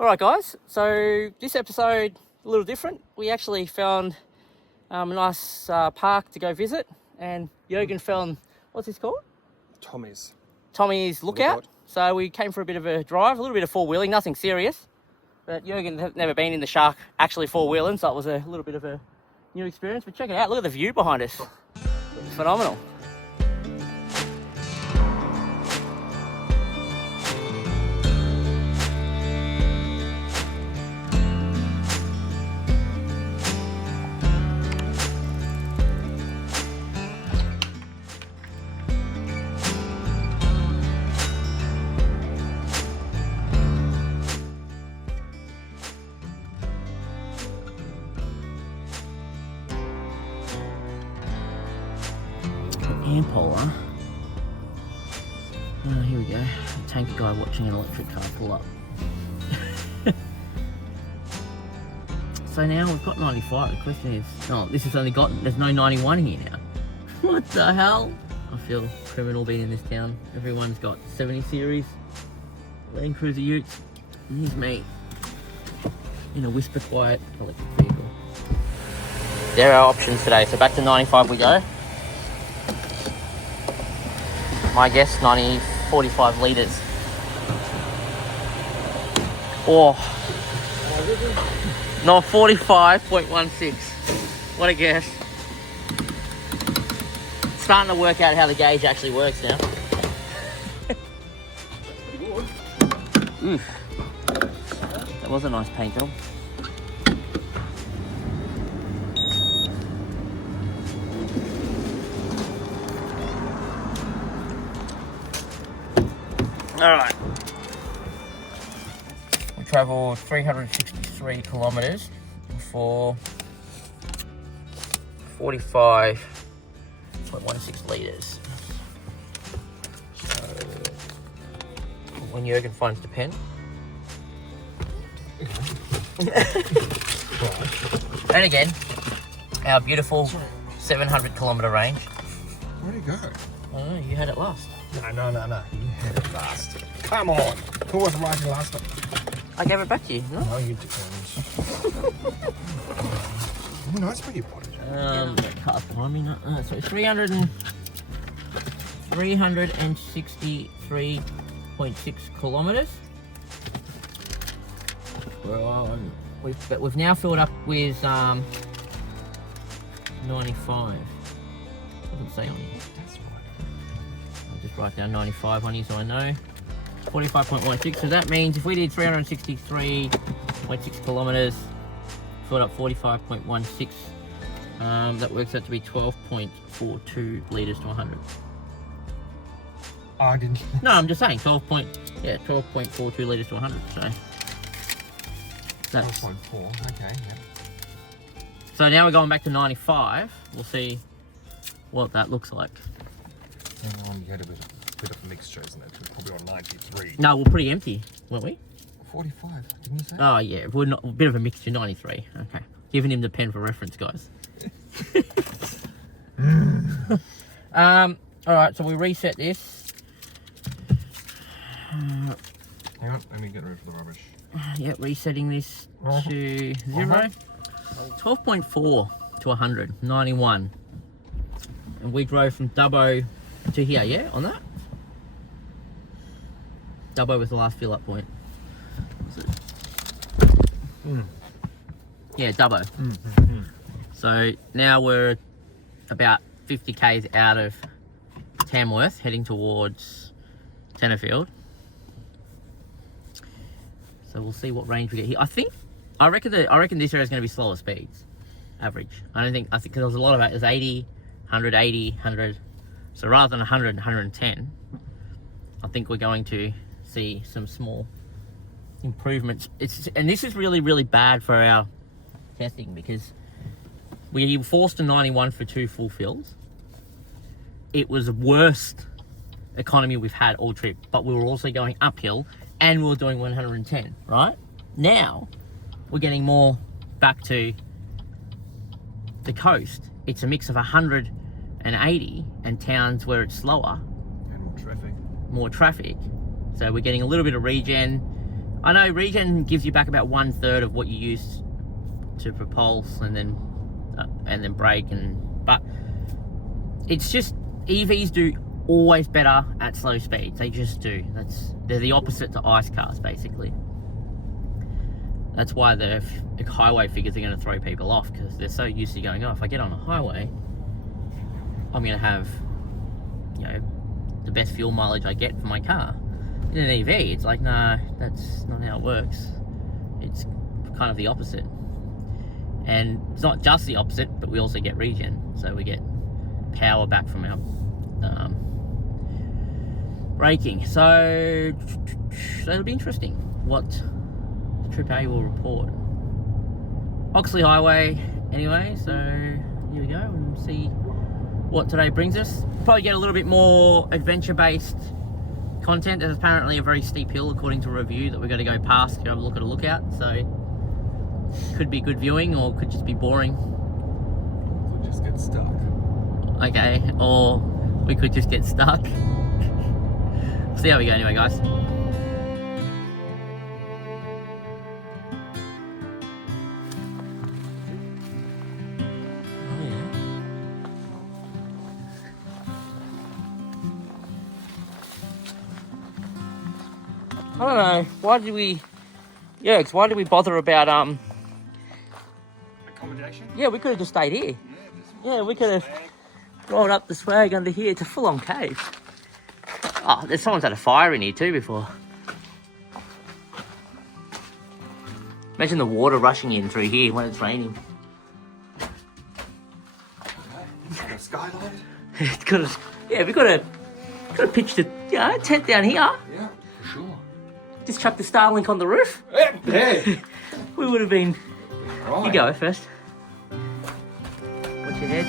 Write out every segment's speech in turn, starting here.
Alright guys, so this episode a little different. We actually found a nice park to go visit, and Jürgen found, what's this called? Tommy's Lookout. So we came for a bit of a drive, a little bit of four-wheeling, nothing serious. But Jürgen had never been in the Shark actually four-wheeling, so it was a little bit of a new experience. But check it out, look at the view behind us. It's phenomenal. Polar. Oh, here we go. A tanker guy watching an electric car pull up. So now we've got 95. The question is, oh, this has only got, there's no 91 here now. What the hell? I feel criminal being in this town. Everyone's got 70 series Land Cruiser utes, and here's me in a whisper quiet electric vehicle. There are our options today. So back to 95 we go. My guess, 45 litres. Oh, no, 45.16. What a guess. Starting to work out how the gauge actually works now. Oof. That was a nice paint job. Alright. We travelled 363 kilometres for 45.16 litres. So, when Jürgen finds the pen. And again, our beautiful 700 kilometre range. Where'd it go? Oh, you had it last. No. You had it last. Come on. Who was riding last time? I gave it back to you. No, No, you didn't. Oh, nice where you put it. That car's behind me. No, so 363.6 kilometres. Well, we've now filled up with 95. Doesn't say on here. That's right. I'll just write down 95 on you so I know. 45.16. So that means if we did 363.6 kilometres, filled up 45.16, that works out to be 12.42 litres to 100. Oh, I didn't. No, I'm just saying 12.42 litres to 100. So that's 12.4. Okay. Yeah. so now we're going back to 95. We'll see what that looks like. Hang on, you had a bit of mixture, isn't it? We're probably on 93. No, we're pretty empty, weren't we? 45, didn't you say? Oh yeah, we're not a bit of a mixture. 93. Okay, giving him the pen for reference, guys. All right, so we reset this. Hang on, let me get rid of the rubbish. Yeah, resetting this to 0. 12.4 to 100, 91. And we drove from Dubbo to here, yeah, on that? Dubbo was the last fill up point. Yeah, Dubbo. So now we're about 50 k's out of Tamworth, heading towards Tenterfield. So we'll see what range we get here. I reckon this area is going to be slower speeds, average. I think because there's a lot of it. There's 80, 180, 100. So rather than 100, 110, I think we're going to see some small improvements. And this is really, really bad for our testing because we forced a 91 for 2 full fills. It was the worst economy we've had all trip, but we were also going uphill and we were doing 110, right? Now, we're getting more back to the coast. It's a mix of 180 and towns where it's slower. And more traffic. More traffic. So we're getting a little bit of regen. I know regen gives you back about 1/3 of what you use to propulse and then brake, but it's just EVs do always better at slow speeds. They just do. They're the opposite to ICE cars, basically. That's why the highway figures are going to throw people off, because they're so used to going, oh, if I get on a highway, I'm going to have, you know, the best fuel mileage I get for my car. In an EV, it's like, nah, that's not how it works. It's kind of the opposite. And it's not just the opposite, but we also get regen. So we get power back from our braking. So it'll be interesting what the Trip A will report. Oxley Highway, anyway, so here we go and see what today brings us. Probably get a little bit more adventure-based content. There's apparently a very steep hill, according to a review, that we're going to go past to have a look at a lookout. So could be good viewing, or could just be boring. Could just get stuck. Okay, or we could just get stuck. See how we go anyway, guys. I don't know. Why did we bother about Accommodation? Yeah, we could have just stayed here. Yeah, we could have rolled up the swag under here. It's a full-on cave. Oh, there's someone's had a fire in here too before. Imagine the water rushing in through here when it's raining. It's got a skylight. It's got a, yeah, we could have pitched a tent down here. Yeah, for sure. Just chuck the Starlink on the roof. Hey! We would have been. Right. You go first. Watch your head.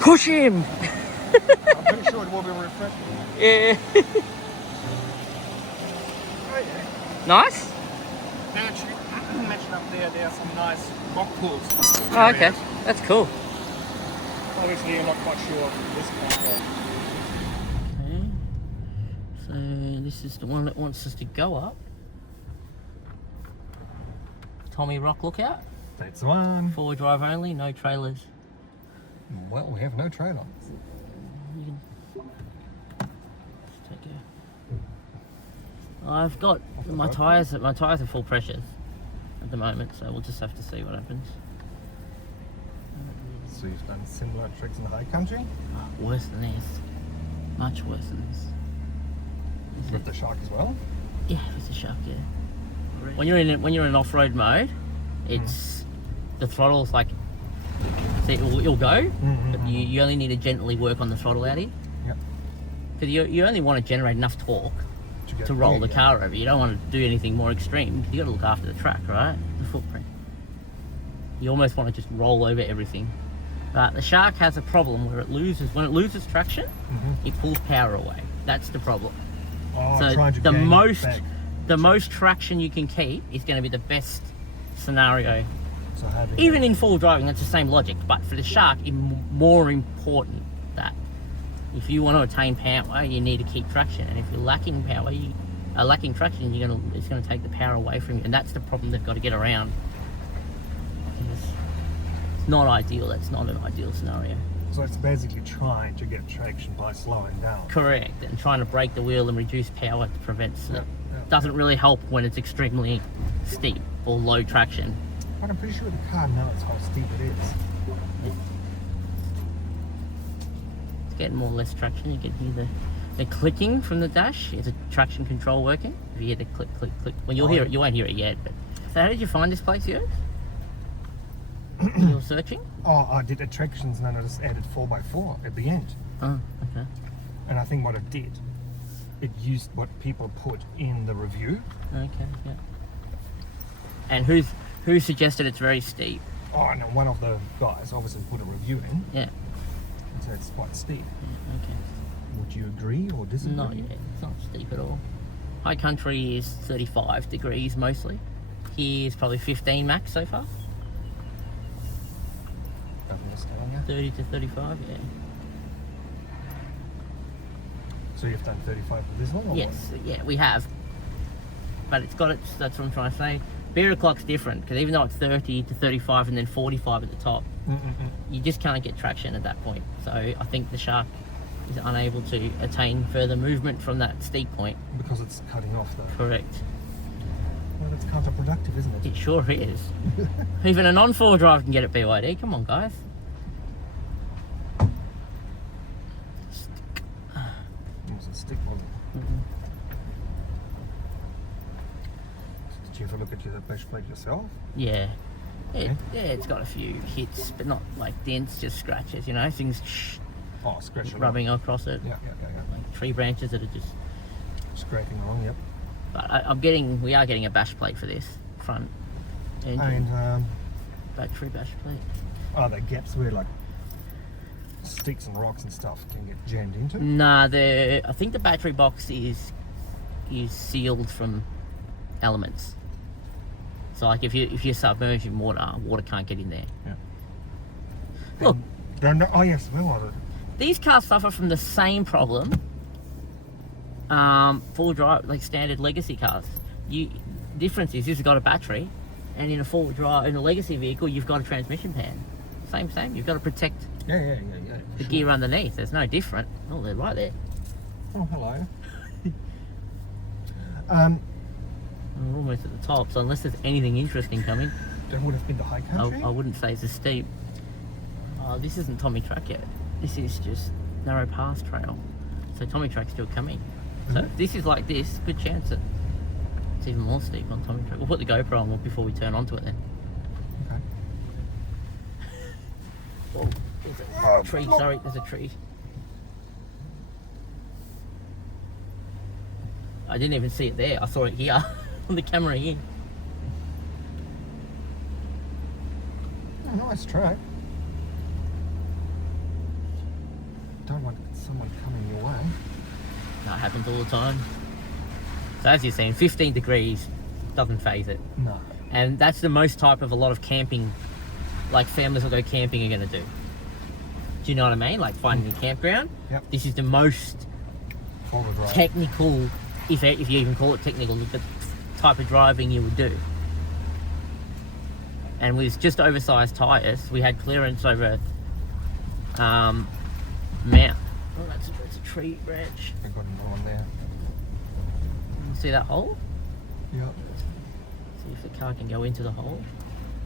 Push him! I'm pretty sure it will be refreshing. Yeah. Oh, yeah. Nice? Actually, imagine up there are some nice rock pools. Oh, okay. That's cool. Obviously, I'm not quite sure of this part. Okay. So this is the one that wants us to go up. Tommy Rock Lookout. That's the one. 4-wheel drive only, no trailers. Well, we have no trailer. You can just take a... I've got my tyres are full pressure at the moment, so we'll just have to see what happens. So you've done similar tricks in the high country? Worse than this. Much worse than this. With the Shark as well? Yeah, it's a Shark, yeah. When you're in off-road mode, it's the throttle's like, see, it'll go, but you only need to gently work on the throttle out here. Yep. Because you only want to generate enough torque to roll the car over. You don't want to do anything more extreme. You got to look after the track, right? The footprint. You almost want to just roll over everything. But the Shark has a problem where when it loses traction, it pulls power away. That's the problem. Oh, So trying to the gain most back. the most traction you can keep is going to be the best scenario. So having Even in full driving, that's the same logic. But for the Shark, it's more important that if you want to attain power, you need to keep traction. And if you're lacking power, lacking traction, it's going to take the power away from you. And that's the problem they've got to get around. It's not ideal. That's not an ideal scenario. So it's basically trying to get traction by slowing down. Correct. And trying to break the wheel and reduce power prevents it. Doesn't really help when it's extremely steep or low traction. But I'm pretty sure the car knows how steep it is. It's getting more or less traction. You can hear the clicking from the dash. It's a traction control working. If you hear the click, click, click. Well, you'll hear it. You won't hear it yet. But so, how did you find this place, you? You're searching? Oh, I did attractions and then I just added 4x4 at the end. Oh, okay. And I think what it did, it used what people put in the review. Okay, yeah. And who suggested it's very steep? Oh, no, one of the guys obviously put a review in. Yeah. And said it's quite steep. Okay. Would you agree or disagree? Not yet. It's not steep at all. High country is 35 degrees mostly. Here's probably 15 max so far. 30 to 35, yeah. So you've done 35 for this one? Or Yes, yeah, we have. But it's got its, that's what I'm trying to say. Beer o'clock's different, because even though it's 30 to 35 and then 45 at the top, you just can't get traction at that point. So I think the Shark is unable to attain further movement from that steep point. Because it's cutting off though. Correct. Well, that's counterproductive, isn't it? It sure is. Even a non-4 drive can get it BYD. Come on, guys. It was a stick one. Did you ever look at the bash plate yourself? Yeah. Yeah, it's got a few hits, but not like dents, just scratches, you know, things Oh, scratching. rubbing across it. Yeah. Like tree branches that are just... Scraping along, yep. But we are getting a bash plate for this front engine. And Battery bash plate. are there gaps where like sticks and rocks and stuff can get jammed into? Nah, I think the battery box is sealed from elements. So like if you're submerged in water can't get in there. Yeah. Look, Oh yes, where was it? these cars suffer from the same problem. Full drive, like standard legacy cars. Difference is this has got a battery, and in a full drive, in a legacy vehicle, you've got a transmission pan. Same. You've got to protect Yeah. the gear underneath. There's no different. Oh, they're right there. Oh, hello. We're almost at the top, so unless there's anything interesting coming, That would have been the high country. I wouldn't say it's as steep. Oh, this isn't Tommy Track yet. This is just narrow pass trail. So Tommy Track's still coming. So if this is like this, good chance that it's even more steep on Tommy Track. We'll put the GoPro on before we turn onto it then. Okay. Oh, there's a tree, sorry, there's a tree. I didn't even see it there, I saw it here on the camera here. Oh, nice track. Don't want someone coming your way. That happens all the time. So as you're saying, 15 degrees doesn't phase it. No. And that's the most type of a lot of camping, like families will go camping are going to do. Do you know what I mean? Like finding a campground. Yep. This is the most Forward drive. technical, if you even call it technical, the type of driving you would do. And with just oversized tyres, we had clearance over Mount. Oh, that's a tree branch. I got another one there. You see that hole? Yep. See if the car can go into the hole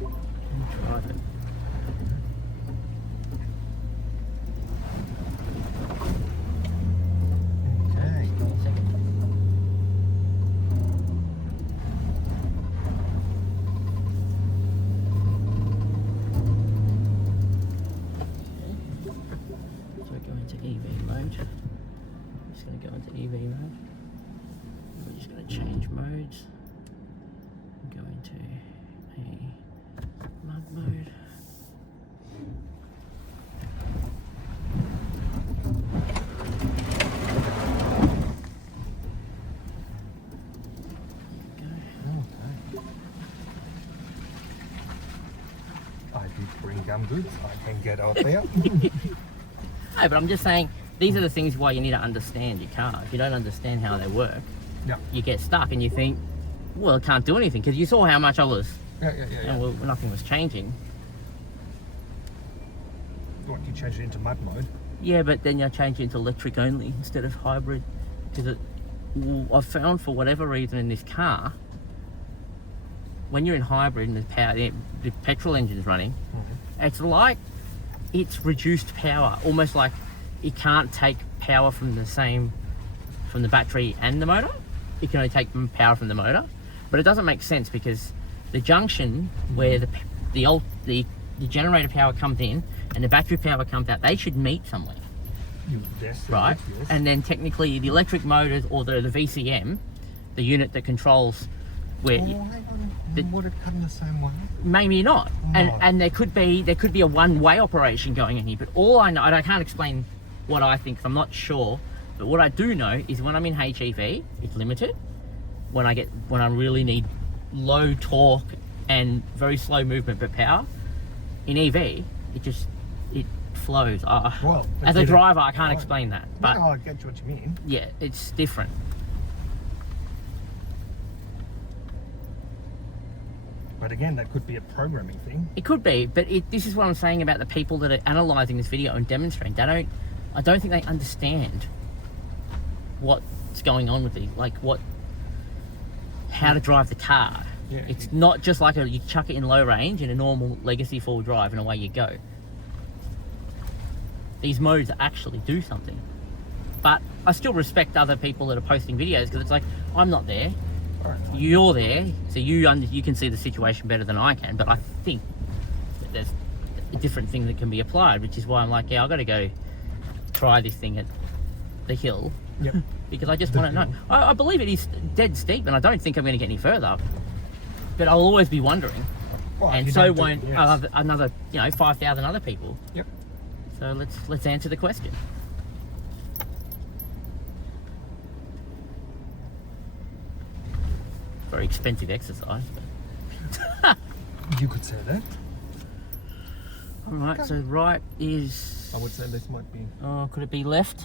and drive it. Okay. So go into EV mode. I'm just going to go into EV mode. We're just going to change modes. Go into a mud mode. I do bring gum goods. I can get out there. Hey, but I'm just saying, these are the things why you need to understand your car. If you don't understand how they work, Yeah. you get stuck and you think, well, I can't do anything, because you saw how much I was, Yeah. and well, nothing was changing. What, you change it into mud mode? Yeah, but then you change it into electric only instead of hybrid, because I've found for whatever reason in this car, when you're in hybrid and the petrol engine's running, it's like it's reduced power, almost like it can't take power from the battery and the motor. It can only take power from the motor, but it doesn't make sense because the junction where the generator power comes in and the battery power comes out, they should meet somewhere, right? Yes. And then technically the electric motors or the VCM, the unit that controls where Oh, hang on. The- Would it cut in the same way? maybe not, No. and there could be a one-way operation going in here. But all I know, and I can't explain what I think, 'cause I'm not sure. But what I do know is when I'm in HEV, it's limited. When I really need low torque and very slow movement but power, in EV, it flows. Well, As a you know, driver, I can't right. explain that, but No, I get what you mean. yeah, it's different. But again, that could be a programming thing. It could be, but this is what I'm saying about the people that are analysing this video and demonstrating. I don't think they understand what's going on with these, like how to drive the car. Yeah. It's not just like you chuck it in low range in a normal legacy four-wheel drive and away you go. These modes actually do something. But I still respect other people that are posting videos, because it's like, I'm not there, All right. you're there, so you can see the situation better than I can. But I think that there's a different thing that can be applied, which is why I'm like, yeah, I've got to go try this thing at the hill. Yep. Because I just The want to know. hill. I believe it is dead steep, and I don't think I'm going to get any further. But I'll always be wondering, Well, if and you so don't do it, won't yes. another 5,000 other people. Yep. So let's answer the question. Very expensive exercise. But... You could say that. All right. So right is. I would say this might be. Oh, could it be left?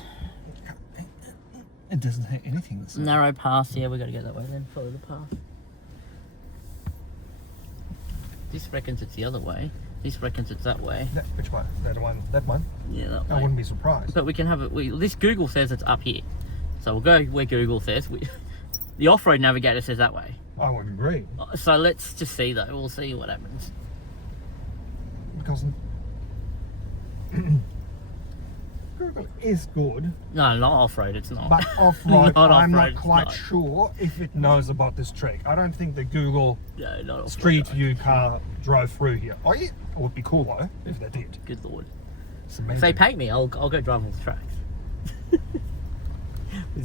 It doesn't have anything that's Narrow path. Yeah, we got to go that way then. Follow the path. This reckons it's the other way. This reckons it's that way. Which one? That one? That one? Yeah, that I way. wouldn't be surprised. But we can have it. This Google says it's up here, so we'll go where Google says. The off-road navigator says that way. I would agree. So let's just see though. We'll see what happens. Because Google is good, No, not off-road. It's not. but off-road, Not I'm off-road, not it's quite not. sure if it knows about this trick. I don't think the Google No, not off-road. Street View car drove through here. Oh yeah, it would be cool though if they did. Good lord. It's If amazing. they pay me, I'll go drive on the tracks.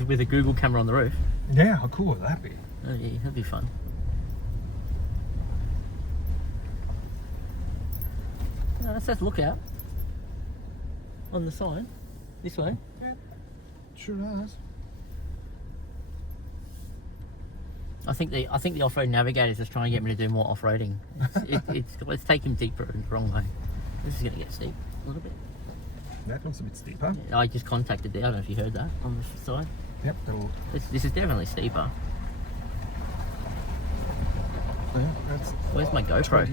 with a Google camera on the roof. Yeah, how cool would that be? Oh yeah, that'd be fun. No, that says lookout on the sign. This way. Sure does. I think the off-road navigator is just trying to get me to do more off-roading. Let's take him deeper in the wrong way. This is going to get steep a little bit. That looks a bit steeper. I just contacted there. I don't know if you heard that on the side. Yep, that'll. This is definitely steeper. Yeah, that's. Where's my GoPro?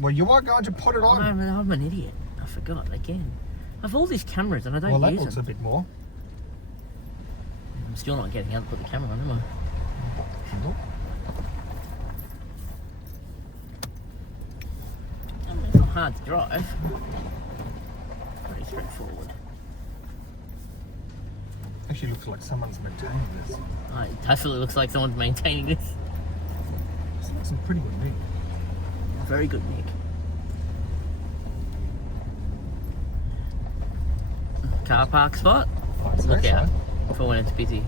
Well, you are going to put it on. I'm an idiot. I forgot again. I have all these cameras and I don't Well, that use looks them. a bit more. I'm still not getting out to put the camera on, am I? I mean, it's not hard to drive. Pretty straightforward. Actually, looks like someone's maintaining this. It definitely looks like someone's maintaining this. This looks some pretty good, Nick. Very good, Nick. Car park spot. I'd say Look so. out for when it's busy.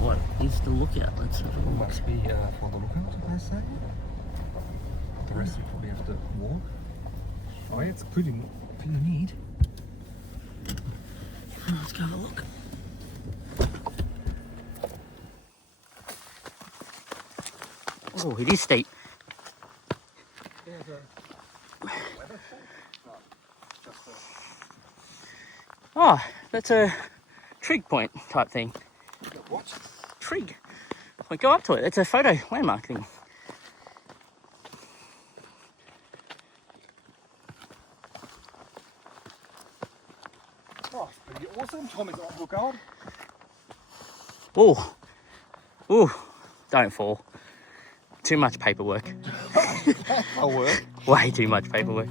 What is the lookout? Let's have a look. Must be for the lookout, I say. The rest you probably have to walk. Oh, yeah, it's pretty neat. Let's go have a look. Oh, it is steep. Oh, that's a trig point type thing. What? Trig. We go up to it. It's a photo landmark thing. Oh, it's pretty awesome. Tommy's on lookout. Oh, oh, don't fall. Too much paperwork. I'll work. Way too much paperwork.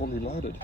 fully loaded.